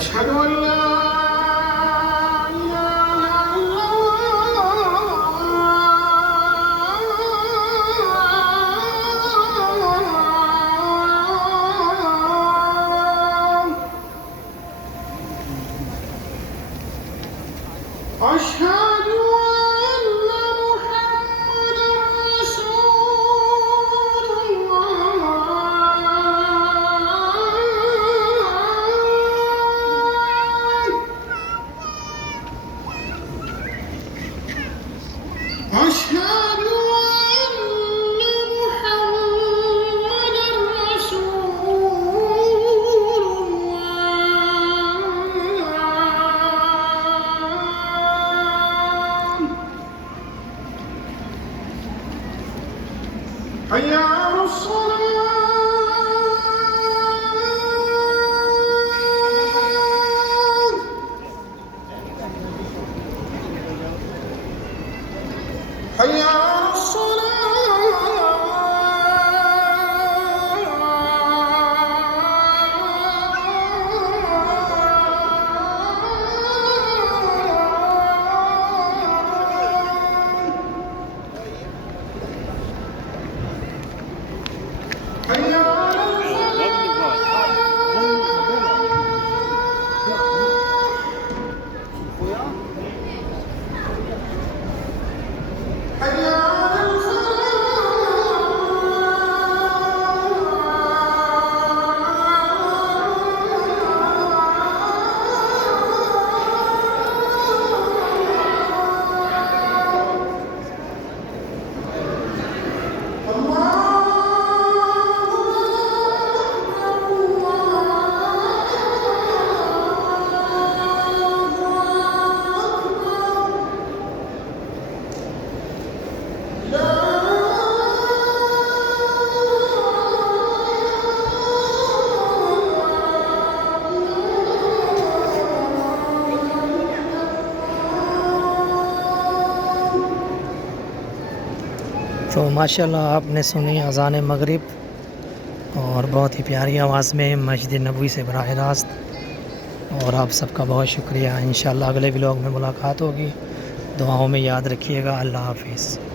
أشهد أن لا إله إلا الله أشهد أن محمدًا رسول الله أشهد أن محمدًا رسول الله حي على الصلاة حي على حي على حي على तो माशाल्लाह आपने सुनी अज़ान मगरिब और बहुत ही प्यारी आवाज़ में मस्जिद नबवी से बराह रास्त। और आप सबका बहुत शुक्रिया। इंशाअल्लाह अगले व्लॉग में मुलाकात होगी। दुआओं में याद रखिएगा। अल्लाह हाफिज़।